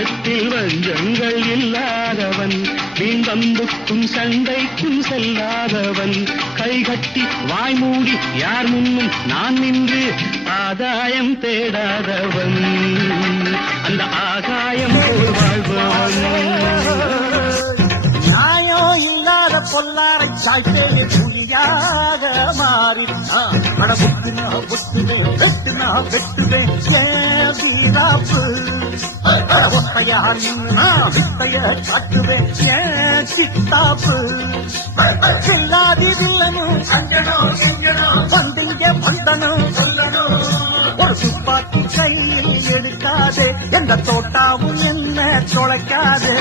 நெஞ்சத்தில் வஞ்சங்கள் இல்லாதவன், வீண் வம்புக்கும் சண்டைக்கும் செல்லாதவன், கைகட்டி வாய்மூடி யார் முன்னும் நான் நின்று ஆதாயம் தேடாதவன், அந்த ஆகாயம் போல் வாழ்பவன். நியாயம் இல்லாத பொல்லாரை சாய்த்தே புலியாக மாறினான். படபுக்குனா புத்துவேன், வெட்டுனா வெட்டுவேன், வீராப்பு ஒத்தையார் நின்னா வித்தைய காட்டுவேன், சித்தாப்பு செல்லாதில்லனும் வந்தீங்க வந்தனும் ஒரு துப்பாக்கி கையில் எடுக்காதே, எந்த தோட்டாவும் என்ன தொலைக்காதே.